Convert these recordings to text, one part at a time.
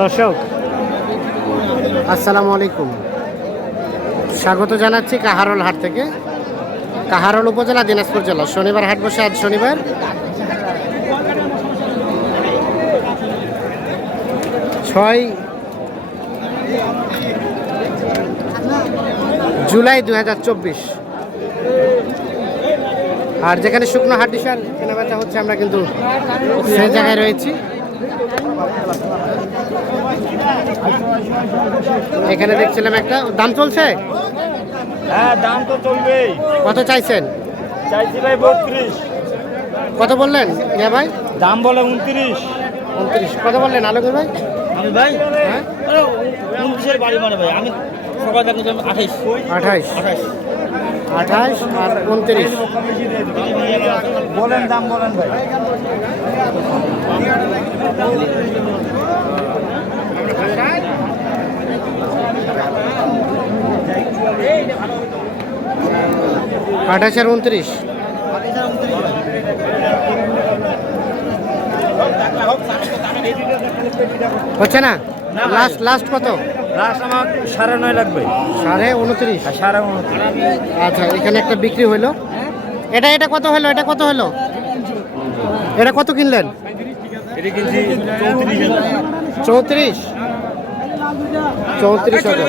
দর্শক, আসসালামু আলাইকুম। স্বাগত জানাচ্ছি কাহারল হাট থেকে। কাহারল উপজেলা দিনাজপুর জেলা। শনিবার হাট বসে আজ শনিবার। ছয় জুলাই দু হাজার চব্বিশ। আর যেখানে শুকনো হাট ডিসার কেনাবেচা হচ্ছে, আমরা কিন্তু সেই জায়গায় রয়েছি। এখানে দেখছিলাম একটা। দাম চলছে? হ্যাঁ দাম তো চলবেই। কত চাইছেন? চাইছি ভাই বত্রিশ। কত বললেন? ইয়া ভাই? দাম বলে উনত্রিশ। উনত্রিশ। কত বললেন আলমগীর ভাই? আমি ভাই হ্যাঁ? উনত্রিশের বাড়ি মানে ভাই আমি সকাল থেকে আঠাইশ। আঠাইশ। আঠাইশ। আঠাইশ আর উনত্রিশ। বলেন দাম বলেন ভাই। আঠাশ আর উনত্রিশ। হচ্ছে না? লাস্ট লাস্ট কত? লাস্ট আমার সাড়ে নয় লাগবে। সাড়ে উনত্রিশ। সাড়ে উনত্রিশ। আচ্ছা এখানে একটা বিক্রি হইল। এটা এটা কত হলো এটা কত হলো এটা কত কিনলেন? চৌত্রিশ চৌত্রিশ। চৌত্রিশ হাজার।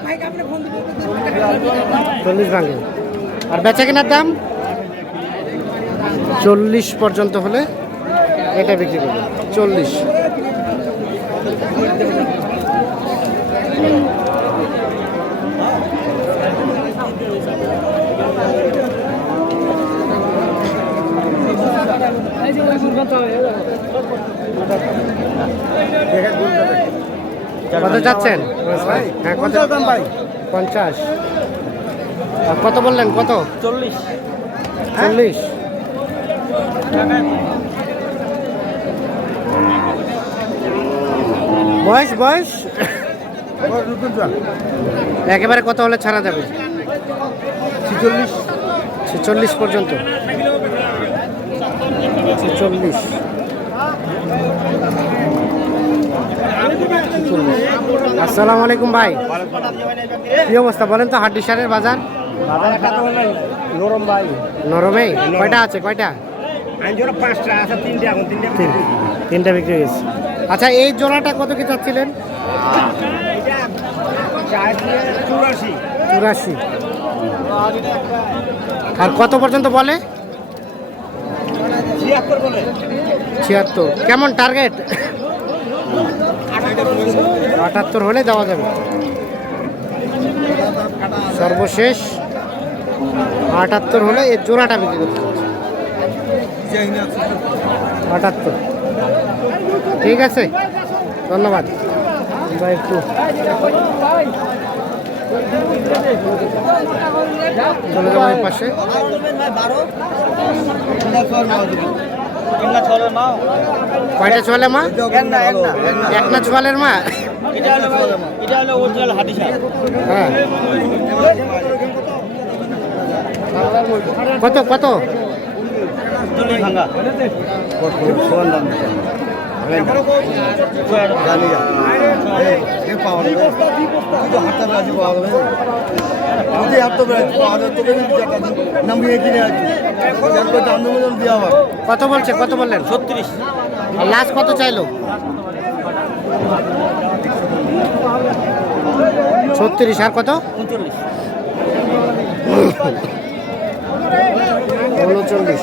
চল্লিশ ভাঙে। আর বেচা কেনার দাম? চল্লিশ পর্যন্ত হলে এটা বিক্রি করবে। চল্লিশ। কত যাচ্ছেন? হ্যাঁ কত? ভাই। পঞ্চাশ। আর কত বললেন কত? চল্লিশ। চল্লিশ। বয়স বয়স? একেবারে কত হলে ছাড়া যাবে? ছেচল্লিশ। ছেচল্লিশ পর্যন্ত। ছেচল্লিশ। আসসালামু আলাইকুম ভাই। কি অবস্থা বলেন তো হাড্ডি সারের বাজার? নরম ভাই। নরমে? কয়টা আছে কয়টা? আছে তিনটে বিক্রি হয়ে গেছে আচ্ছা এই জোড়াটা কত কি চাচ্ছিলেন? চুরাশি। আর কত পর্যন্ত বলে। ছিয়াত্তর। কেমন টার্গেট? আটাত্তর হলে দেওয়া যাবে। সর্বশেষ আটাত্তর হলে এর জোড়াটা বিক্রি করতে। আটাত্তর। ঠিক আছে, ধন্যবাদ। একটু পাশে। কয়টা ছোয়ালে মা? এক না ছোয়ালের মা? হ্যাঁ। কত কত? কত বলছে? কত বললেন? ছত্রিশ। লাস্ট কত চাইলো? ছত্রিশ। আর কত? উনচল্লিশ। উনচল্লিশ।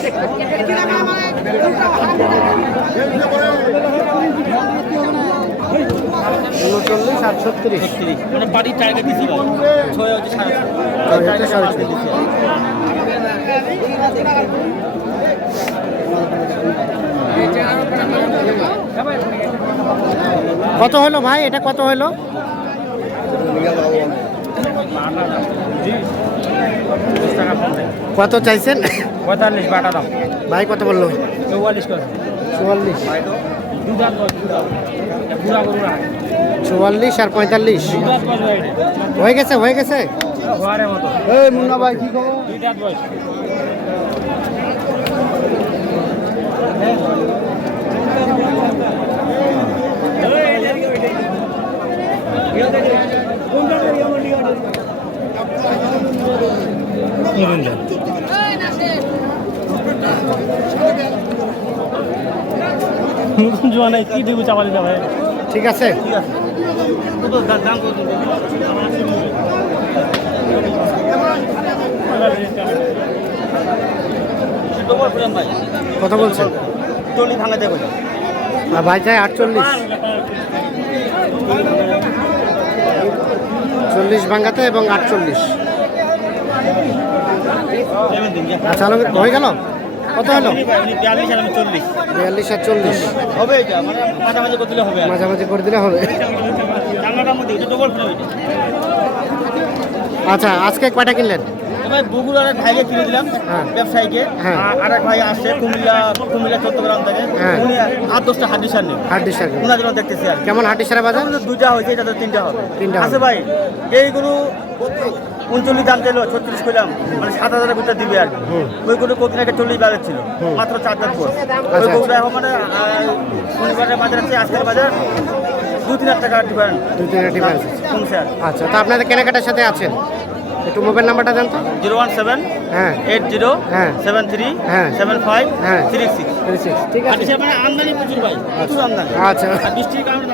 আর ছত্রিশ। ছত্রিশ। মানে বাড়ির দিছি ছয় হচ্ছে সাড়ে সাড়ে ছয়। কত হলো ভাই? এটা কত হলো? কত চাইছেন? পঁয়তাল্লিশ বাটা দাম ভাই কত বলল? চৌয়াল্লিশ চুয়াল্লিশ। চুয়াল্লিশ আর পঁয়তাল্লিশ। হয়ে গেছে হয়ে গেছে? এই মুন্না ভাই কি খবর? নতুন জোয়া নাই কি দেবো চাপালি ভাই? ঠিক আছে। কত দাম কত বলছেন? টলি ভাঙা দেবো আর ভাই চাই আটচল্লিশ। চল্লিশ ভাঙ্গাতে এবং আটচল্লিশ। আচ্ছা হয়ে গেল? কত হলো? বিয়াল্লিশ আর চল্লিশ। হবে মানে হবে মাঝামাঝি করে দিলে হবে। আচ্ছা আজকে কয়টা কিনলেন? এবার বগুড়ার এক ভাইকে কিনে দিলাম হ্যাঁ। ব্যবসায়ীকে। হ্যাঁ। আর আরেক ভাই আসছে কুমিল্লা কুমিল্লা চট্টগ্রাম থেকে। হ্যাঁ। উনি আট দশটা হাড্ডি সার নেই হাট ডিসার ওনার জন্য দেখতেছি আর কেমন হাটি সারা বাজার? দুইটা হয়েছে এটা তো তিনটা হবে। তিনটা আছে ভাই এইগুলো উনচল্লিশ দাম দিল ছত্রিশ করলাম মানে সাত হাজারের ভিতরে দিবে আর কি। হুম। ওইগুলো কোকিন একটা চল্লিশ বাজার ছিল মাত্র চার দাঁত পর। ওই আচ্ছা। এখন মানে শনিবারের বাজার আছে আজকের বাজার দু তিন হাজার টাকা ডিফারেন্ট দুই তিন ডিফারেন্স আর আচ্ছা তা আপনাদের কেনাকাটার সাথে আছেন? একটু মোবাইল নাম্বারটা দেন তো। জিরো ওয়ান সেভেন হ্যাঁ। এইট জিরো হ্যাঁ। সেভেন থ্রি হ্যাঁ। সেভেন ফাইভ হ্যাঁ। Three six. থ্রি সিক্স ঠিক আছে। মানে আমদানি প্রচুর ভাই প্রচুর আমদানি। আচ্ছা। আর বৃষ্টির কারণে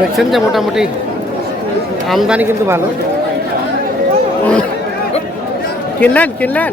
দেখছেন যে মোটামুটি আমদানি কিন্তু ভালো। কিনলেন কিনলেন?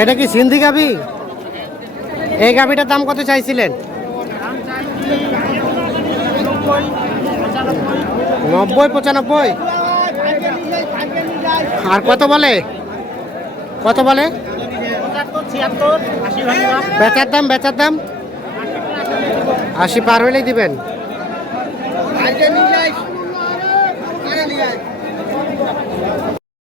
এটা কি সিন্ধি গাভি? এই গাভিটার দাম কত চাইছিলেন? নব্বই, পঁচানব্বই? আর কত বলে? কত বলে? বেচার দাম বেচার দাম? আশি পার হইলেই দিবেন।